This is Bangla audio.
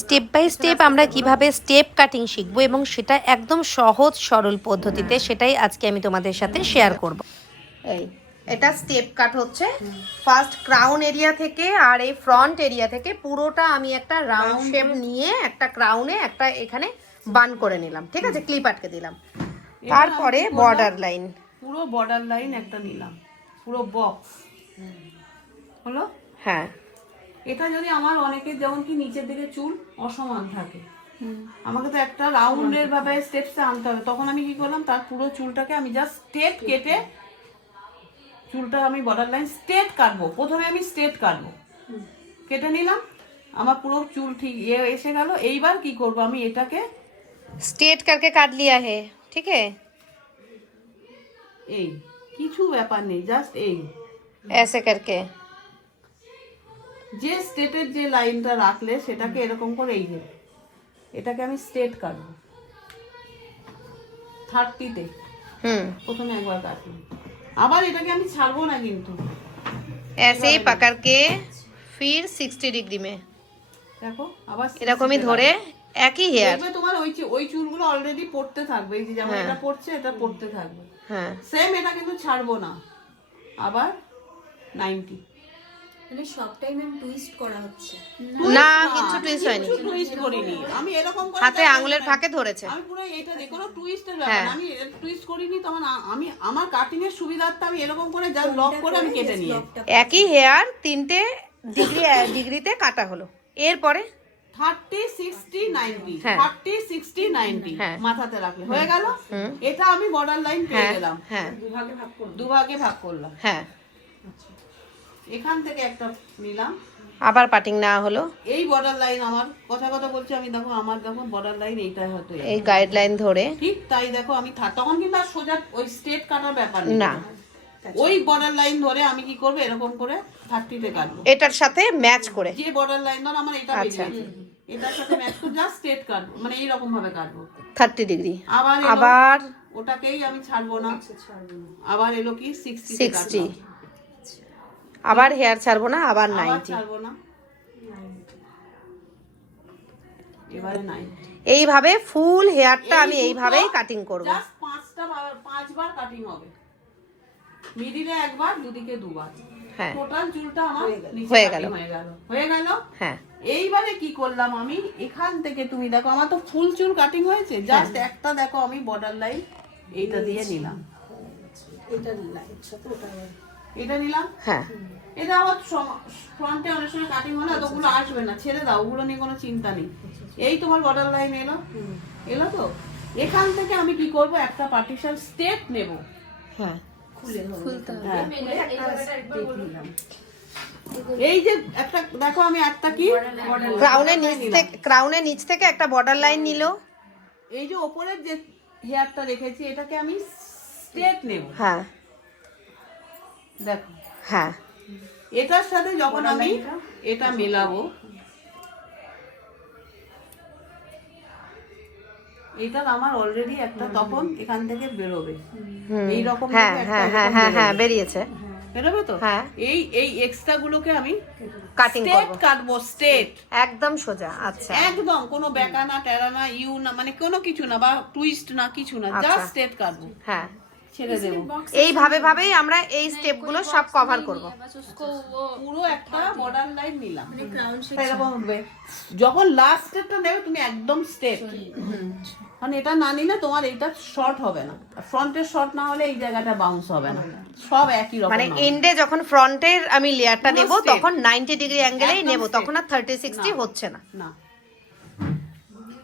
স্টেপ বাই স্টেপ আমরা কিভাবে স্টেপ কাটিং শিখবো এবং সেটা একদম সহজ সরল পদ্ধতিতে, সেটাই আজকে আমি তোমাদের সাথে শেয়ার করব। এই এটা স্টেপ কাট হচ্ছে ফার্স্ট ক্রাউন এরিয়া থেকে, আর এই ফ্রন্ট এরিয়া থেকে পুরোটা আমি একটা রাউন্ড শেপ নিয়ে একটা ক্রাউনে একটা এখানে বান করে নিলাম, ঠিক আছে, ক্লিপ আটকে দিলাম। তারপরে বর্ডার লাইন, পুরো বর্ডার লাইন একটা নিলাম, পুরো বক্স হলো। হ্যাঁ, এটা যদি আমার অনেকের যেমন কি নিচের দিকে চুল অসমান থাকে, আমাকে তো একটা রাউন্ডের ভাবে স্টেপসে আনতে হবে, তখন আমি কি করলাম, তার পুরো চুলটাকে আমি জাস্ট স্ট্রেট কেটে, চুলটা আমি বর্ডার লাইন স্ট্রেট কাটবো, প্রথমে আমি স্ট্রেট কাটবো, কেটে নিলাম, আমার পুরো চুল ঠিক এসে গেল। এইবার কি করব, আমি এটাকে स्ट्रेट करके काट लिया है, ठीक है, এই কিছু ব্যাপার নেই, জাস্ট এই ऐसे करके যে স্ট্রেটের যে লাইনটা রাখলে সেটাকে এরকম করে এই যে এটাকে আমি স্ট্রেট কাটবো 30-তে প্রথমে একবার কাটলাম, আবার এটাকে আমি ছাড়বো না কিন্তু, ऐसे ही पकड़ के फिर 60 डिग्री में দেখো আবার এরকমই ধরে একই হেয়ার, দেখবে তোমার ওই চুলগুলো অলরেডি পড়তে থাকবে, এই যে যেমন এটা পড়ছে এটা পড়তে থাকবে, হ্যাঁ সেম এটা কিন্তু ছাড়বো না, আবার 90 মানে সবটাই ম্যাম টুইস্ট করা হচ্ছে না, কিছু টুইস্ট হয়নি, টুইস্ট করিনি আমি, এরকম করে হাতে আঙুলের ফাঁকে ধরেছে, আমি পুরো এটা দেখো না টুইস্টের ব্যাপার, আমি টুইস্ট করিনি, তখন আমি আমার কাটিং এর সুবিধার্থে আমি এরকম করে যা লক করে আমি কেটে নিয়ে একই হেয়ার 3টে ডিগ্রিতে কাটা হলো। এরপরে 30, 60, 90 হ্যাঁ। 30, 60, 90 হ্যাঁ। মাথাতে রাখলে হয়ে গেল। এটা আমি বর্ডার লাইন পেয়ে হ্যাঁ গেলাম, হ্যাঁ দুভাগে ভাগ করলাম, হ্যাঁ, এখান থেকে একটা নিলাম, আবার পাটিং না হলো, এই বর্ডার লাইন আমার কথা বলছি আমি, দেখো আমার দেখো বর্ডার লাইন এইটাই হয়তো এই গাইডলাইন ধরে, ঠিক তাই, দেখো আমি তখন কিন্তু আর সোজা ওই স্ট্রেট কাটার ব্যাপার নেই, না ওই বর্ডার লাইন ধরে আমি কি করবো, এরকম করে 30-তে কাটবো, এটার সাথে ম্যাচ করে, যে বর্ডার লাইন ধর আমার এটা আচ্ছা। বেরিয়েছে, এটার সাথে ম্যাচ করে জাস্ট স্ট্রেট কাটবো, মানে এইরকম ভাবে কাটবো 30 ডিগ্রি, আবার আবার ওটাকেই আমি ছাড়বো না, আবার এলো কি 60 60, আবার হেয়ার ছাড়বো না, আবার আবার 90, ছাড়বো না, এবারে 90, এইভাবে ফুল হেয়ারটা আমি এইভাবেই কাটিং করব। জাস্ট 5বার কাটিং হবে, মিডিলে একবার, দুদিকে দুবার, হ্যাঁ টোটাল চুলটা আমার নিচে হয়ে কাটিং গেল। হয়ে গেল। হ্যাঁ এইবারে কি করলাম আমি, এখান থেকে তুমি দেখো আমার তো ফুল চুল কাটিং হয়েছে, জাস্ট একটা দেখো আমি বর্ডার লাইন এইটা দিয়ে নিলাম, এটা নিলাম, হ্যাঁ এটা আবার ফ্রন্টে অনেক সময় কাটিং হলে ওগুলো আসবে না, ছেড়ে দাও, ওগুলো নিয়ে কোনো চিন্তা নেই, এই তোমার বর্ডার লাইন এলো তো, এখান থেকে আমি কি করব, একটা পার্টিশন স্টেপ নেব, হ্যাঁ হ্যাঁ। এই যে একটা দেখো আমি একটা কি ক্রাউনের নিচ থেকে একটা বর্ডার লাইন নিল, এই যে ওপরের যে হেয়ারটা রেখেছি এটাকে আমি স্ট্রেট নেব, হ্যাঁ দেখো হ্যাঁ এটার সাথে যখন আমি এটা মেলাবো, এটা আমার অলরেডি একটা তখন এখান থেকে বেরোবে, এইরকম হ্যাঁ হ্যাঁ হ্যাঁ হ্যাঁ হ্যাঁ বেরিয়েছে, বেরোবে তো, হ্যাঁ। এই এক্সট্রা গুলোকে আমি কাটিং স্ট্রেট করব কাটবো, স্ট্রেট একদম সোজা, আচ্ছা একদম, কোনো বেঁকা না, টেরা না, ইউ না, মানে কোনো কিছু না, বা টুইস্ট না, কিছু না, আচ্ছা। জাস্ট স্ট্রেট কাটবো, হ্যাঁ, ছেড়ে দেবো, এইভাবে ভাবেই আমরা এই স্টেপগুলো সব কভার করব। পুরো একটা বর্ডার লাইন নিলাম, মানে ক্রাউন শেপ এরকম হবে। যখন লাস্ট স্টেপটা নেবে তুমি একদম স্ট্রেট, মানে এটা না নিলে তোমার এইটা শর্ট হবে না, ফ্রন্টের শর্ট না হলে এই জায়গাটা বাউন্স হবে না, সব একই রকম, মানে এন্ডে যখন ফ্রন্টের আমি লেয়ারটা পুরো দেব straight। তখন 90 ডিগ্রি অ্যাঙ্গেলেই একদম নেব, straight। তখন আর 30 60 হচ্ছে না। না